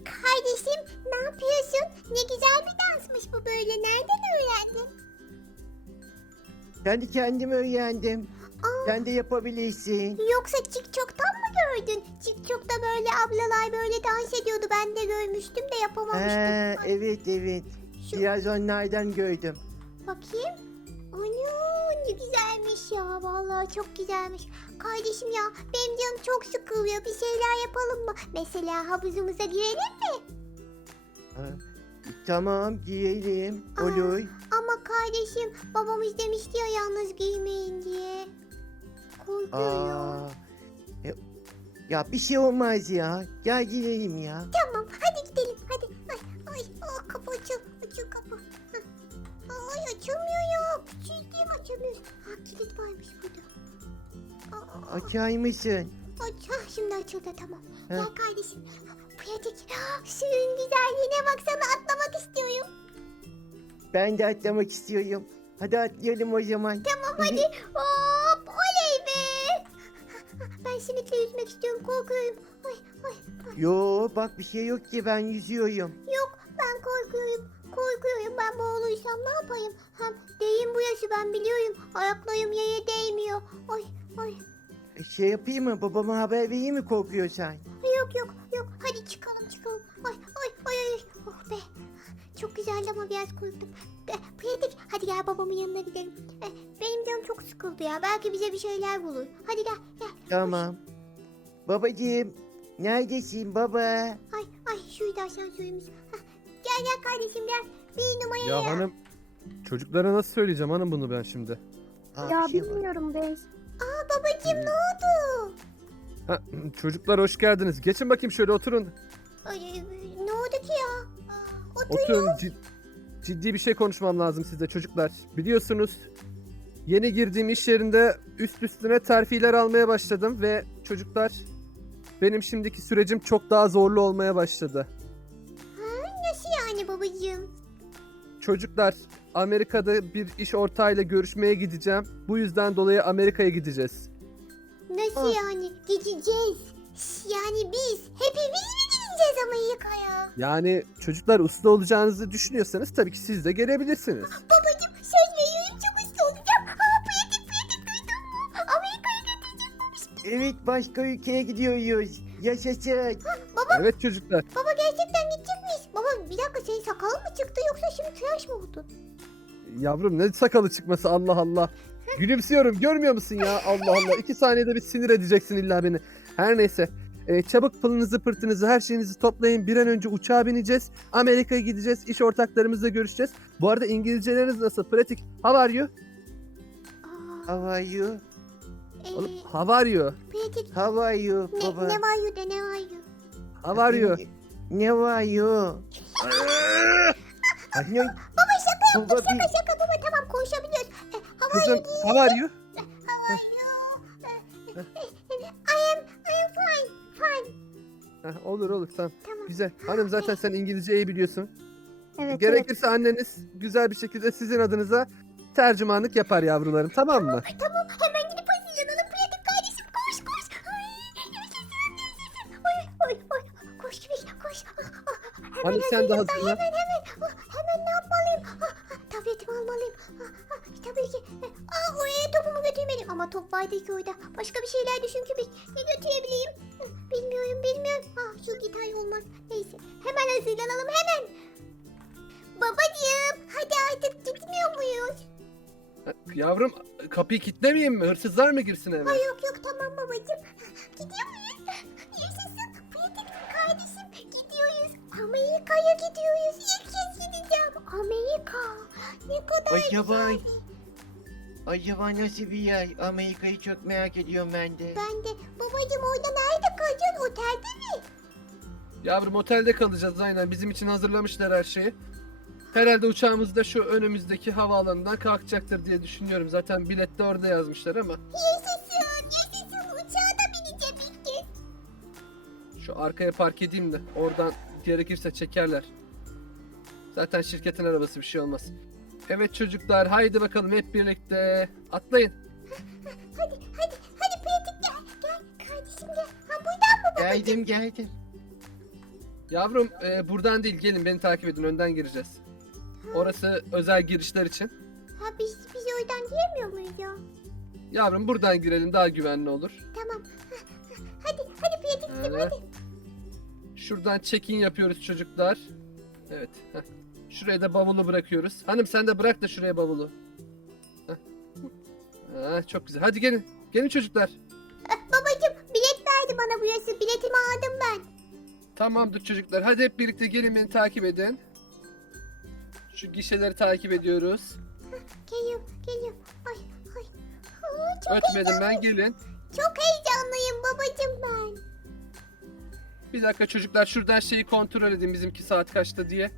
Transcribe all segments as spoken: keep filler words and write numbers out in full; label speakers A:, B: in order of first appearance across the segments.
A: Kardeşim ne yapıyorsun? Ne güzel bir dansmış bu böyle. Nereden öğrendin?
B: Kendi kendime öğrendim.
A: Aa,
B: Sen de yapabilirsin.
A: yoksa TikTok'tan mı gördün? TikTok'ta böyle ablalar böyle dans ediyordu. Ben de görmüştüm de yapamamıştım.
B: Ee,
A: Ay,
B: evet evet.
A: şu-
B: Biraz onlardan gördüm.
A: Bakayım. Ana ne güzelmiş ya. Vallahi çok güzelmiş. Kardeşim ya benim canım çok sıkılıyor. Bir şeyler yapalım mı? Mesela havuzumuza girelim mi?
B: Ha, tamam giyelim.
A: Aa.
B: Olur.
A: Ama kardeşim babamız demişti ya yalnız giymeyin diye. Korkuyorum.
B: Aa, e, ya bir şey olmaz ya. Gel girelim ya.
A: Tamam hadi gidelim hadi. Ay ay oh, kapı açıl. Açıl kapı. Hah. Ay açılmıyor ya. Küçük değil mi açamıyoruz. Ha kilit varmış burada. Aa,
B: Açar mısın?
A: aç. Hah, şimdi açıldı tamam.
B: Ha.
A: Gel kardeşim. Pratik. Suyun güzelliğine baksana atlamak istiyorum.
B: Ben de atlamak istiyorum. Hadi atlayalım o zaman.
A: Tamam hadi. Hop oley be. Ben simitle yüzmek istiyorum korkuyorum. Ay ay ay.
B: Yo bak bir şey yok ki, ben yüzüyorum.
A: Yok ben korkuyorum. Korkuyorum ben boğulursam ne yapayım? Hem değin bu yaşı ben biliyorum. Ayaklarım yere değmiyor. Ay ay.
B: E, şey yapayım mı? Babama haber vereyim mi, korkuyorsan?
A: Yok yok yok. Hadi çıkalım çıkalım. Ay ay ay ay. Oh be. Çok güzeldi ama biraz korktum. Be, pratik hadi gel babamın yanına gidelim. E, benim canım çok sıkıldı ya. Belki bize bir şeyler bulur. Hadi gel gel.
B: Tamam. Babacığım neredesin baba?
A: Ay ay şuydu asansörümüz. Hah, gel gel kardeşim gel. Bir numaraya.
C: Ya hanım, çocuklara nasıl söyleyeceğim hanım bunu ben şimdi?
B: Aa,
D: Ya
B: bir şey var.
D: bilmiyorum be.
A: Aa babacığım ne oldu?
C: Ha, çocuklar hoş geldiniz. Geçin bakayım şöyle oturun.
A: Ay, ay, ne oldu ki ya? Aa, Otur.
C: Oturun. Cid- ciddi bir şey konuşmam lazım sizle çocuklar. Biliyorsunuz yeni girdiğim iş yerinde üst üstüne terfiler almaya başladım ve çocuklar benim şimdiki sürecim çok daha zorlu olmaya başladı.
A: Nasıl yani babacığım?
C: Çocuklar, Amerika'da bir iş ortağıyla görüşmeye gideceğim. Bu yüzden dolayı Amerika'ya gideceğiz.
A: Nasıl
B: Aa.
A: yani? Gideceğiz. Yani biz hepimiz mi gideceğiz Amerika'ya?
C: Yani çocuklar usta olacağınızı düşünüyorsanız tabii ki siz de gelebilirsiniz.
A: Babacığım söz veriyorum çok mutlu olacağım. Aa pratik pratik duydun mu? Amerika'ya götürecekmiş.
B: Evet, başka ülkeye gidiyoruz. Yaşasın.
A: Baba
C: Evet çocuklar.
A: baba gerçekten gidecek miyiz? Baba bir dakika senin sakalın mı çıktı yoksa şimdi tıraş mı oldun?
C: Yavrum ne sakalı çıkması, Allah Allah. Gülümsüyorum, görmüyor musun ya? Allah Allah. İki saniyede bir sinir edeceksin illa beni. Her neyse. Ee, çabuk pılınızı pırtınızı her şeyinizi toplayın. Bir an önce uçağa bineceğiz. Amerika'ya gideceğiz. İş ortaklarımızla görüşeceğiz. Bu arada İngilizceleriniz nasıl? Pratik. How are you?
A: Aa,
B: How are you?
A: ee,
C: Oğlum, how are you?
A: pratik
B: How are you
A: ne,
B: baba?
A: ne var yuda ne var yu?
C: How are you?
B: Ne var you? Anne,
A: Baba şaka
B: baba
A: yaptım
B: bir...
A: şaka şaka baba tamam konuşabiliyoruz. E, hava
C: Kızım, how are you?
A: I am, I am fine, fine.
C: Heh, olur olur tamam.
A: Tamam.
C: Güzel. Hanım zaten sen İngilizceyi biliyorsun.
D: Evet,
C: Gerekirse anneniz güzel bir şekilde sizin adınıza tercümanlık yapar yavrularım, tamam mı?
A: Tamam hemen gidip hazırlanalım. Pratik kardeşim koş koş. Ay, yaşasın yaşasın. Ay ay ay. Koş koş koş. Ah, ah, Hemen
C: Hani sen de
A: hazırlayayım ben,
C: hazırla.
A: hemen hemen. Ah, Hemen ne yapmalıyım? Ah, ah, Tabletimi almalıyım. Ah, ah, Tabii ki. Aa, oraya topumu götürmeliyim. Ama top vardı ki orada. Başka bir şeyler düşün ki bir- ne götürebileyim? Ah, Bilmiyorum bilmiyorum. Ah, şu gitar olmaz. Neyse. Hemen hazırlanalım hemen. Babacığım hadi artık gitmiyor muyuz?
C: Yavrum kapıyı kilitlemeyeyim mi? Hırsızlar mı girsin eve?
A: Ay yok yok tamam babacığım. Gidiyor muyuz? Yaşasın. Pratik kardeşim gidiyoruz. Amerika'ya gidiyoruz. İlk kez gideceğim. Amerika. Ne kadar
B: Acaba-
A: güzel.
B: Acaba nasıl bir yer? Amerika'yı çok merak ediyorum ben de.
A: Ben de babacığım orada nerede kalacaksın? Otelde mi?
C: Yavrum otelde kalacağız aynen. Bizim için hazırlamışlar her şeyi. Herhalde uçağımız da şu önümüzdeki havaalanından kalkacaktır diye düşünüyorum. Zaten bilette orada yazmışlar ama.
A: Yaşasın. Yaşasın. Uçağa da bineceğim ilk kez.
C: Şu arkaya park edeyim de oradan gerekirse çekerler. Zaten şirketin arabası, bir şey olmaz. Evet çocuklar haydi bakalım hep birlikte atlayın.
A: Hadi hadi hadi pratik gel. Gel kardeşim gel. Ha buradan mı babacığım?
B: Geldim geldim.
C: Yavrum e, buradan değil, gelin beni takip edin, önden gireceğiz. Orası özel girişler için.
A: Ha biz, biz oradan giremiyor muyuz ya?
C: Yavrum buradan girelim, daha güvenli olur.
A: Tamam. Hadi hadi pratikçim
C: Evet.
A: hadi.
C: Şuradan check-in yapıyoruz çocuklar. Evet. Heh. Şuraya da bavulu bırakıyoruz. Hanım sen de bırak da şuraya bavulu. Heh. Ha, çok güzel. Hadi gelin. Gelin çocuklar.
A: Babacım bilet verdi bana burası. Biletimi aldım ben.
C: Tamamdır çocuklar. Hadi hep birlikte gelin, beni takip edin. Şu gişeleri takip ediyoruz.
A: Geliyorum geliyorum. Ay ay. Aa, çok,
C: Ötmedim ben, gelin.
A: çok heyecanlıyım babacım ben.
C: Bir dakika çocuklar, şuradan şeyi kontrol edin, bizimki saat kaçta diye.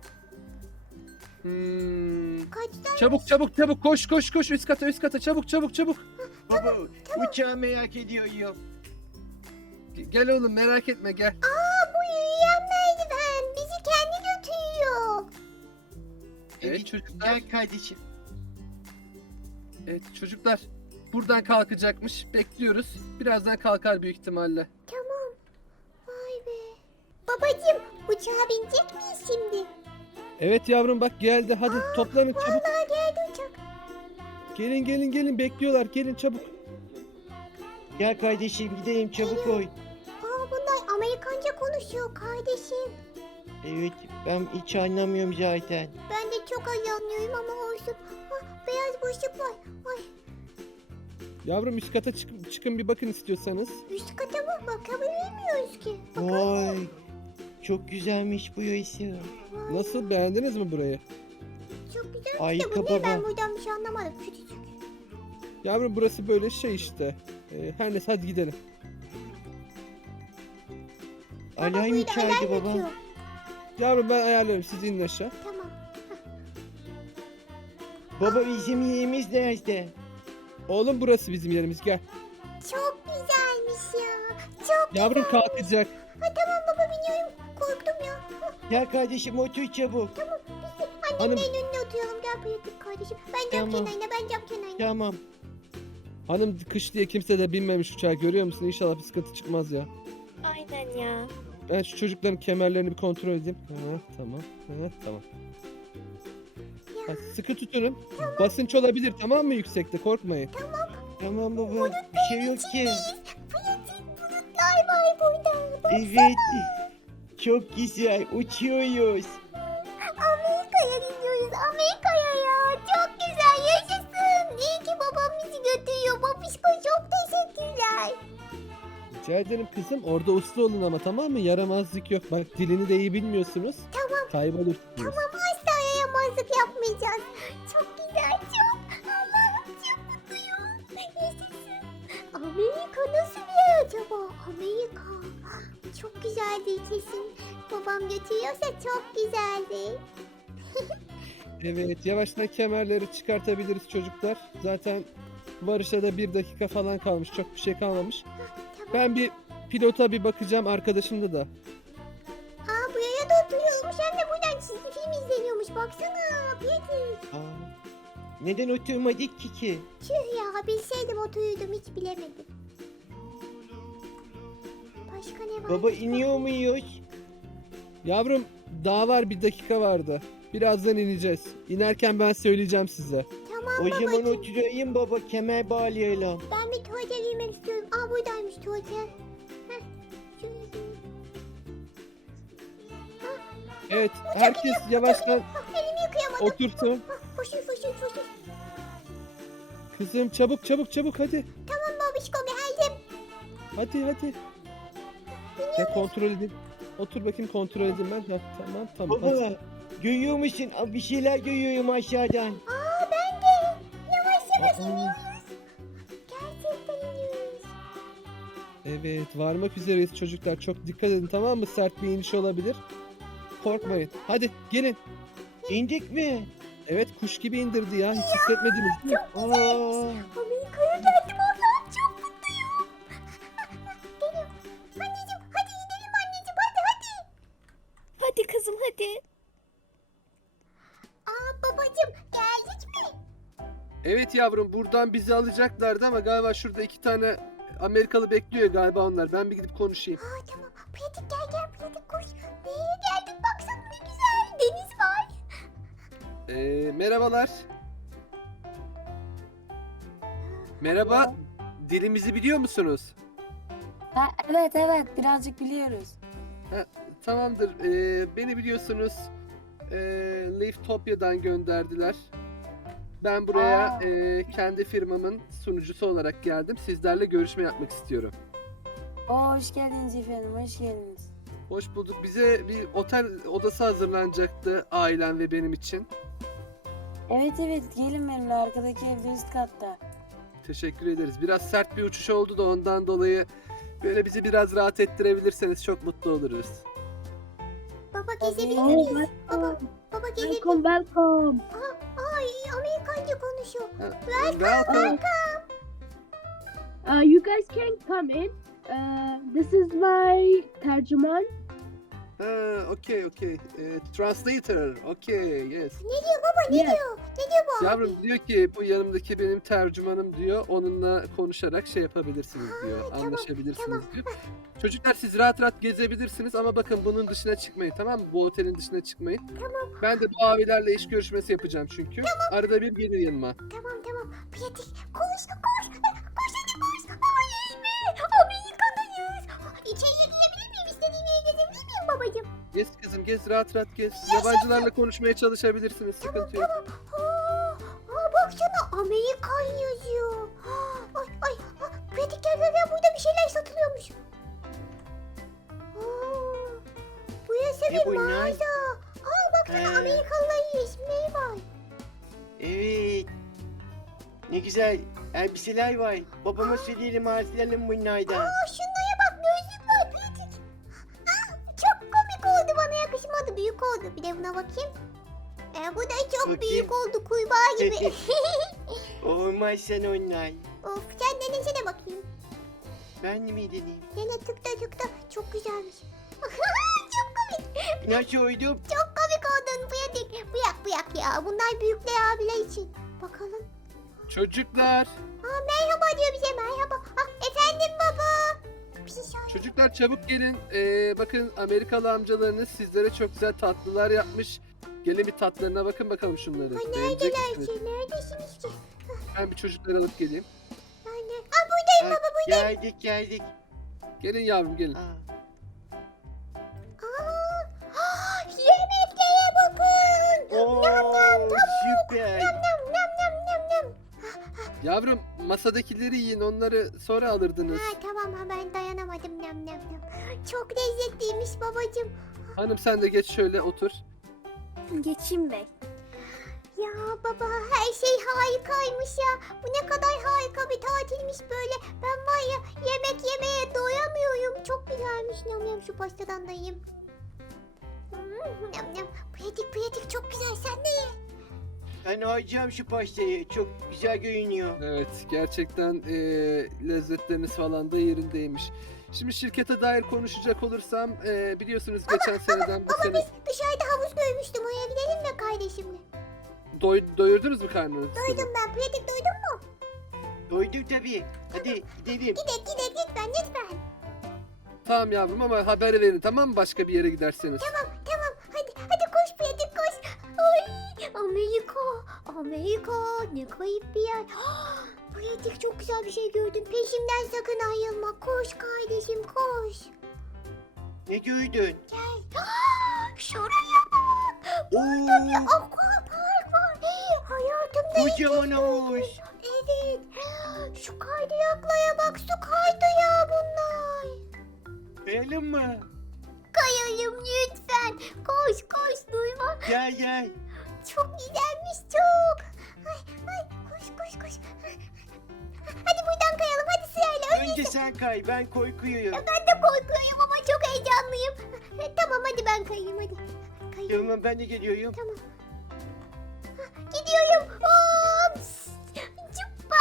C: Hmm.
A: Kaçta?
C: Çabuk çabuk çabuk, koş koş koş, üst kata üst kata, çabuk çabuk çabuk.
B: Baba uçağı merak ediyorum.
C: Ge- Gel oğlum, merak etme, gel.
A: Aa bu yürüyen merdiven. Bizi kendi götürüyor.
C: Evet
B: Evet,
C: çocuklar.
B: gel kardeşim.
C: Evet çocuklar. Buradan kalkacakmış. Bekliyoruz. Birazdan kalkar büyük ihtimalle.
A: Tamam. Vay be. Babacım uçağa binecek miyiz şimdi?
C: Evet yavrum, bak geldi. Hadi toplanın çabuk.
A: Vallahi geldi uçak.
C: Gelin gelin gelin, bekliyorlar. Gelin çabuk.
B: Gel kardeşim gidelim çabuk ol.
A: Aa bunlar Amerikanca konuşuyor kardeşim.
B: Evet ben hiç anlamıyorum zaten.
A: Ben de çok az anlıyorum ama olsun. Ah, beyaz boşluk var. Ay
C: Yavrum üst kata çık- çıkın bir bakın istiyorsanız.
A: üst kata mı bakabilmiyoruz ki.
B: Vay. Çok güzelmiş bu yası.
A: Vay,
C: Nasıl, beğendiniz mi burayı?
A: çok güzel.
B: Ay,
A: İşte bu niye ben
B: baba.
A: buradan bir şey anlamadım. Küçücük.
C: Yavrum burası böyle şey işte. Ee, her neyse hadi gidelim.
B: Alay
A: Baba,
B: mı
A: burada
B: çağırdı
A: alarm
B: baba?
A: ötüyor.
C: Yavrum ben ayarlarım, siz inin aşağı.
A: Tamam.
B: Baba bizim yerimiz nerede?
C: Oğlum burası bizim yerimiz, gel.
A: Çok güzelmiş ya. Çok
C: Yavrum
A: güzelmiş.
C: kalkacak.
A: Ha tamam baba biniyorum. Korktum ya. Ha,
B: Gel kardeşim otur çabuk.
A: biz de
C: Hanım-
A: annemlerin önüne oturalım. Gel pratik kardeşim. Ben cam
B: Tamam.
A: kenarına ben cam kenarına.
B: Tamam.
C: Hanım kış diye kimse de binmemiş uçağa, görüyor musun? İnşallah bir sıkıntı çıkmaz ya.
D: Aynen ya.
C: Ben şu çocukların kemerlerini bir kontrol edeyim. Ha, tamam. Ha, tamam. Ha, sıkı tutunun. Basınç olabilir, tamam mı, yüksekte, korkmayın.
B: Tamam baba. Bir şey yok ki.
A: Pratik bulutlar var burada.
B: Evet. Çok güzel. Uçuyoruz.
A: Amerika'ya gidiyoruz. Amerika'ya ya. Çok güzel. Yaşasın. İyi ki babam bizi götürüyor. Babişko çok teşekkürler.
C: Rica ederim kızım. Orada uslu olun ama, tamam mı? Yaramazlık yok. Bak dilini de iyi bilmiyorsunuz.
A: Tamam.
C: Kaybolursunuz.
A: Tamam asla yayamazlık yapmayacağız. Çok güzel çok. Allah'ım çok mutluyum. Yaşasın. Amerika nasıl bir yer acaba? Amerika. Çok güzeldi kesin. Babam götürüyorsa çok güzeldi.
C: Evet, yavaştan kemerleri çıkartabiliriz çocuklar. Zaten varışa da bir dakika falan kalmış. Çok bir şey kalmamış.
A: Tamam.
C: Ben bir pilota bir bakacağım, arkadaşımda da.
A: Aa buraya da oturuyormuş. Hem de buradan çizgi film izleniyormuş. Baksana. Pratik.
B: Aa, neden oturmadık ki ki?
A: Tüh ya bilseydim otururdum hiç bilemedim. Başka ne var?
B: Baba iniyor muyuz?
C: Yavrum daha var, bir dakika vardı. Birazdan ineceğiz. İnerken ben söyleyeceğim size.
A: Tamam
B: O zaman
A: babacığım.
B: oturayım baba. Kemer bağlayalım.
A: Ben bir tuvalete girmek istiyorum. Aa buradaymış tuvalet. Heh. Şuraya gireyim.
C: Evet, herkes yavaştan
A: Ah, elimi yıkayamadım.
C: otursun.
A: Ah, foşur foşur foşur.
C: Kızım çabuk çabuk çabuk, hadi.
A: Tamam babişko geldim.
C: Hadi hadi. Ben kontrol edeyim. Otur bakayım, kontrol edeyim ben. Heh, tamam tamam. hadi.
B: Baba görüyor musun? Aa, bir şeyler görüyorum aşağıdan.
A: Aa ben de. Yavaş yavaş
B: Aa.
A: iniyoruz. Gerçekten iniyoruz.
C: Evet, varmak üzereyiz çocuklar. Çok dikkat edin, tamam mı? Sert bir iniş olabilir. Korkmayın. Hadi gelin.
B: İndik mi?
C: Evet, kuş gibi indirdi ya. Hiç hissetmediniz değil mi?
B: Aa,
A: Amerika'ya geldim Allah'ım çok mutluyum. Geliyorum. Anneciğim hadi gidelim anneciğim hadi hadi.
D: Hadi kızım hadi.
A: Aa babacığım geldik mi?
C: Evet yavrum, buradan bizi alacaklardı ama galiba şurada iki tane Amerikalı bekliyor galiba onlar. Ben bir gidip konuşayım.
A: Aa tamam. Pratik gel gel pratik koş.
C: Ee, merhabalar. Merhaba. Dilimizi biliyor musunuz?
E: Ha, evet evet birazcık biliyoruz.
C: Tamamdır. Ee, beni biliyorsunuz. Ee, Leaftopya'dan gönderdiler. Ben buraya
E: Aa.
C: ee, kendi firmamın sunucusu olarak geldim. Sizlerle görüşme yapmak istiyorum.
E: Oo, hoş geldiniz efendim, hoş geldiniz.
C: Hoş bulduk. Bize bir otel odası hazırlanacaktı ailem ve benim için.
E: Evet evet gelin benimle, arkadaki evde üst katta.
C: Teşekkür ederiz. Biraz sert bir uçuş oldu da ondan dolayı böyle bizi biraz rahat ettirebilirseniz çok mutlu oluruz.
A: Baba
E: Tabii.
A: gezebilir
D: Oh,
A: miyiz? Baba,
D: welcome.
A: baba gezebilir
D: Welcome, welcome.
A: Ay Amerikanca konuşuyor.
C: Welcome.
D: Uh, you guys can come in. Uh, this is my tercüman.
C: Ha, okay, okay. Ee, translator. Okay, yes.
A: Ne diyor baba ne
D: Yes.
A: diyor? Ne diyor bu abi?
C: Yavrum diyor ki bu yanımdaki benim tercümanım diyor. Onunla konuşarak şey yapabilirsiniz diyor.
A: tamam,
C: Anlaşabilirsiniz
A: tamam.
C: diyor. Çocuklar siz rahat rahat gezebilirsiniz ama bakın bunun dışına çıkmayın, tamam mı? Bu otelin dışına çıkmayın.
A: Tamam.
C: Ben de bu abilerle iş görüşmesi yapacağım çünkü. Arada bir gelir yanıma.
A: Tamam tamam. Pratik koş koş. Koş hadi koş. Ay be. Amerika'dayız. İçeriye girebilir miyim? İstediğim yere gezebilir miyim babacığım?
C: Gez kızım gez, rahat rahat gez. Yabancılarla konuşmaya çalışabilirsiniz, sıkıntı yok.
A: Tamam. Aa, aa baksana Amerikan yazıyor. Ay ay. Aa, pratik gel gel gel, burada bir şeyler satılıyormuş. Aa, burası
B: Ne
A: bir
B: bunlar?
A: mağaza. Aa baksana
B: He.
A: Amerikalıların isimleri var.
B: Evet. Ne güzel elbiseler var. Babama söyleyelim alsayalım bunlardan.
A: Aa şunlara bak, gözlük var pratik. Aa, çok komik oldu, bana yakışmadı, büyük oldu. Bir de buna bakayım. Ee, bu da çok
B: Bakayım.
A: büyük oldu, kurbağa gibi.
B: Olmaz sen onlar.
A: Of, sen denesene bakayım.
B: Ben mi deneyim?
A: Dene, tıkla tıkla, çok güzelmiş. Çok komik.
B: Nasıl oydum?
A: Çok komik oldun pratik. Bıyak bıyak ya, bunlar büyükler abiler için. Bakalım.
C: Çocuklar,
A: Aa, merhaba diyor bize, merhaba. Ah, efendim baba. Bir şey söyle.
C: çocuklar çabuk gelin. Ee, bakın Amerikalı amcalarınız sizlere çok güzel tatlılar yapmış. Gelin bir tatlarına bakın bakalım şunları.
A: Ay
C: Beğenecek
A: neredeler
C: misiniz?
A: ki? Neredesiniz ki?
C: Ben bir çocukları alıp geleyim.
A: Anne. Aa buradayım baba, buradayım.
B: Geldik geldik.
C: Gelin yavrum gelin.
B: Aa,
A: Aa, ah, yemeklere bakın.
B: Oo,
A: Nam nam tavuk.
B: süper.
A: Nam nam nam nam nam nam.
C: Yavrum masadakileri yiyin, onları sonra alırdınız.
A: Ha tamam, ha ben dayanamadım, nam nam nam. Çok lezzetliymiş babacığım.
C: Hanım sen de geç şöyle otur.
D: Geçeyim bey.
A: Ya baba, her şey harikaymış ya. Bu ne kadar harika bir tatilmiş böyle. Ben var ya, yemek yemeye doyamıyorum. Çok güzelmiş. Nam nam, şu pastadan da yiyeyim. Hmm, nam nam. Pratik pratik, çok güzel, sen de ye.
B: Ben harcayacağım şu pastayı. Çok güzel görünüyor.
C: Evet gerçekten eee, lezzetleriniz falan da yerindeymiş. Şimdi şirkete dair konuşacak olursam eee, biliyorsunuz geçen seneden bu
A: Baba
C: sene
A: biz dışarıda havuz görmüştüm. Oraya gidelim mi kardeşimle?
C: doy- doyurdunuz mu karnınızı?
A: Duydum ben. Pratik duydun mu?
B: Doydum tabii. Hadi gidelim.
A: Gidek gidek lütfen lütfen.
C: Tamam yavrum ama haber verin, tamam mı, başka bir yere giderseniz.
A: Tamam tamam. Hadi hadi koş pratik koş. Ay Amerika. Amerika ne kayıp bir yer. Pratik çok güzel bir şey gördüm. Peşimden sakın ayrılma. Koş kardeşim koş.
B: Ne gördün?
A: Gel. Şuraya bak. Burada bir
B: Oo,
A: aquapark var. Hey, hayatımda ilk
B: kocaman
A: kez
B: havuz.
A: gördüm. Evet. Şu kaydıraklara bak. Su kaydırağı bunlar.
B: Kayalım mı?
A: Kayalım lütfen. Koş koş, duyma.
B: Gel gel.
A: Çok güzelmiş çok. Ay ay, koş koş koş. Hadi buradan kayalım, hadi sırayla.
B: Önce sen kay. Ben korkuyorum.
A: Ben de korkuyorum ama çok heyecanlıyım. Tamam hadi ben kayayım hadi. Kayayım.
B: Tamam ben de geliyorum.
A: Tamam. Gidiyorum. Hop. Cuppa.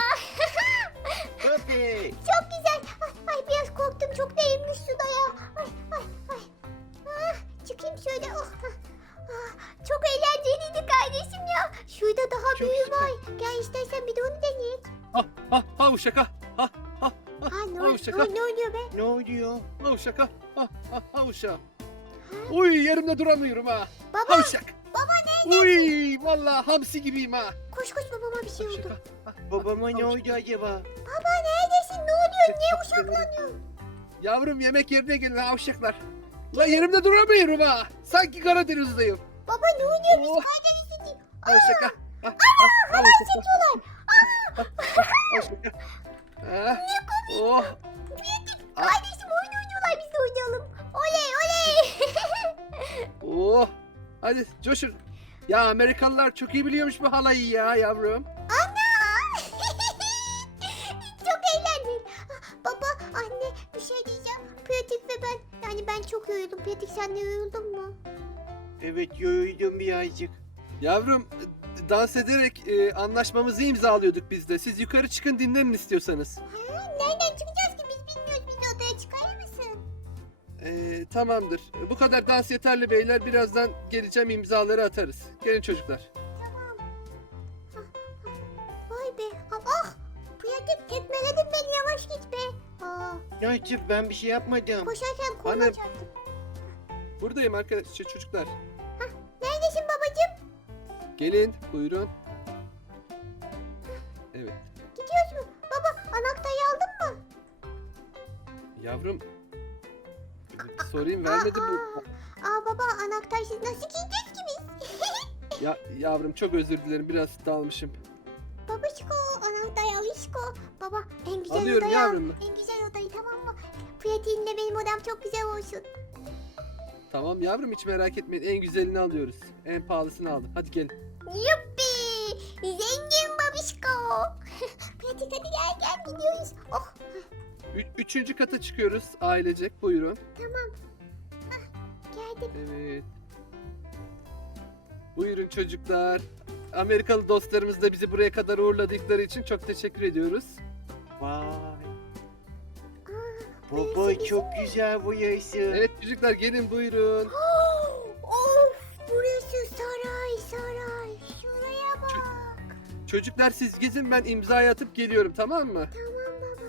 B: Hoppi.
A: Çok güzel. Ay, ay biraz korktum. Çok değilmiş suda ya. Ay ay ay. Ah, çıkayım şöyle. Oh. Ah, çok eğlenceliydi kardeşim ya. Şurada daha
B: Çok
A: büyüğü
B: süper.
A: var. Gel istersen bir de onu deneyelim.
C: Ha ha ha uşak ha ha ha ha
A: Ha ne,
C: ha
A: ol-
C: uşak
A: ne,
C: ha
A: ne oluyor be?
B: Ne oluyor?
C: ha uşak ha ha ha ha uşak. Uy yerimde duramıyorum ha.
A: Baba,
C: Ha uşak.
A: baba ne
C: Uy vallahi hamsi gibiyim ha.
A: Koş koş babama bir şey oldu.
B: Babama ne oldu acaba?
A: Baba neredesin? Ne oluyor? Niye uşaklanıyorsun?
C: Yavrum yemek yerine gelin ha uşaklar. La yerimde duramıyorum ha. Sanki Karadeniz'deyim.
A: Baba ne oluyor? Biz
C: Oh.
A: Karadeniz'de değil.
C: Ha uşaka. Ha, ha,
A: Halay
C: uşaka.
A: çekiyorlar.
C: Ha, uşaka. Ha, oh.
A: Kardeşim oyun oynuyorlar, biz de oynayalım. Oley oley.
C: Oh. Hadi coşun. Ya Amerikalılar çok iyi biliyormuş bu halayı ya yavrum.
A: Ana. Çok eğlendik. Baba anne bir şey diyeceğim. Pratik ve ben yani ben çok yoruldum. Pratik sen de yoruldun mu?
B: Evet yoruldum birazcık.
C: Yavrum dans ederek e, anlaşmamızı imzalıyorduk biz de. Siz yukarı çıkın dinlenin istiyorsanız.
A: Ha, nereden çıkacağız ki biz bilmiyoruz. Bizi odaya çıkarır mısın?
C: E, tamamdır. Bu kadar dans yeterli beyler. Birazdan geleceğim imzaları atarız. Gelin çocuklar.
A: Vay be. Ah, ah. Pratik tekmeledin beni, yavaş git be. Aa,
B: Nasıl ben bir şey yapmadım.
A: koşarken koluna
C: Anne.
A: çarptım.
C: Buradayım arkadaşlar çocuklar.
A: Neredesin babacığım?
C: Gelin buyurun. Evet.
A: Gidiyoruz mu? Baba anahtarı aldın mı?
C: Yavrum. Sorayım vermedi bu.
A: Aa, aa baba anahtarsız nasıl gideceğiz ki biz?
C: Ya yavrum çok özür dilerim biraz dalmışım.
A: Babacıko anahtarı al işko. Baba en güzel
C: Alıyorum
A: odayı al.
C: yavrum.
A: En güzel odayı tamam mı? Pratiğinle benim odam çok güzel olsun.
C: Tamam yavrum hiç merak etmeyin en güzelini alıyoruz. En pahalısını aldım. Hadi gelin.
A: Yuppi! Zengin babişko. Pratik hadi gel gel gidiyoruz. Oh
C: Ü- üçüncü kata çıkıyoruz ailecek buyurun.
A: tamam. Hah, geldim.
C: Evet. Buyurun çocuklar. Amerikalı dostlarımız da bizi buraya kadar uğurladıkları için çok teşekkür ediyoruz.
B: Vay.
A: Aa,
B: Baba
A: burası
B: çok
A: bizim mi?
B: güzel burası.
C: Evet çocuklar gelin buyurun.
A: Of burası saray saray. Şuraya bak.
C: Çocuklar siz gezin ben imzayı atıp geliyorum tamam mı?
A: Tamam baba.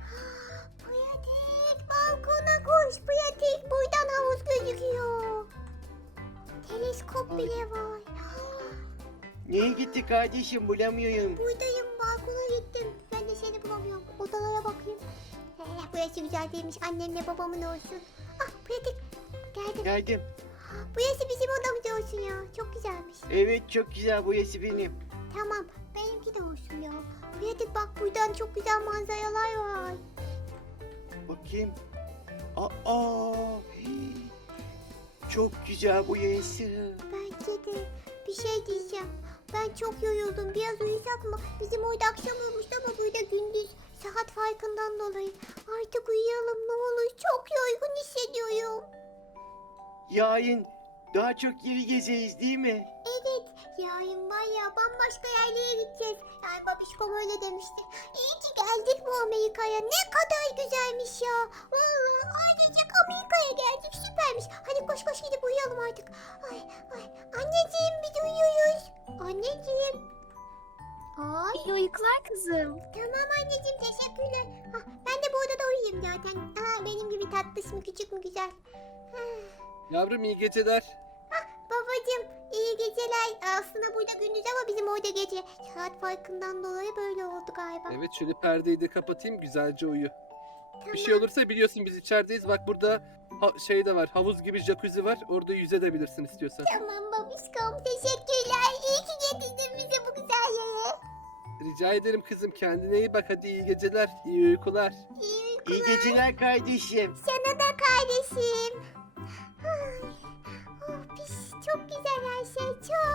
A: Pratik balkona koş Pratik. Buradan havuz gözüküyor. Teleskop bile var.
B: Niye gitti kardeşim bulamıyorum.
A: Buradayım balkona gittim. Ben de seni bulamıyorum. Odalara bakayım. Eh, burası güzel değilmiş. Annemle babamın olsun. Ah Pratik geldim.
B: Geldim.
A: Burası bizim odamız olsun ya. Çok güzelmiş.
B: Evet çok güzel burası benim.
A: Tamam benimki de olsun ya. Pratik bak buradan çok güzel manzaralar var.
B: Bakayım. Aa. hii. Çok güzel burası.
A: Bence de bir şey diyeceğim. Ben çok yoruldum. Biraz uyusak mı? Bizim orada akşam olmuştu ama burada gündüz. Saat farkından dolayı. Artık uyuyalım ne olur. Çok yorgun hissediyorum.
B: Yarın daha çok yeri gezeriz değil mi?
A: Evet. Yarın var ya bambaşka yerlere gideceğiz. Yani babişkom öyle demişti. İyi ki geldik bu Amerika'ya. Ne kadar güzelmiş ya. Vallahi ailecek Amerika'ya geldik. Süpermiş. Hadi koş koş gidip uyuyalım artık. Ay ay. Anneciğim biz uyuyoruz. Anneciğim. Ay.
D: İyi uykular kızım.
A: Tamam anneciğim teşekkürler. Hah, ben de bu odada uyuyayım zaten. Aa, benim gibi tatlış mı küçük mü güzel.
C: Yavrum iyi geceler.
A: Babacım iyi geceler. Aslında burada gündüz ama bizim orada gece. Saat farkından dolayı böyle oldu galiba.
C: Evet şöyle perdeyi de kapatayım güzelce uyu.
A: Tamam.
C: Bir şey olursa biliyorsun biz içerideyiz. Bak burada ha- şey de var. Havuz gibi jacuzzi var. Orada yüzebilirsin istiyorsan.
A: Tamam babişkom teşekkürler. İyi ki getirdin bizi bu güzel yere.
C: Rica ederim kızım. Kendine iyi bak. Hadi iyi geceler. İyi uykular.
A: İyi uykular.
B: İyi geceler kardeşim.
A: Sana da kardeşim. Ay, oh, pis, çok güzel her şey çok.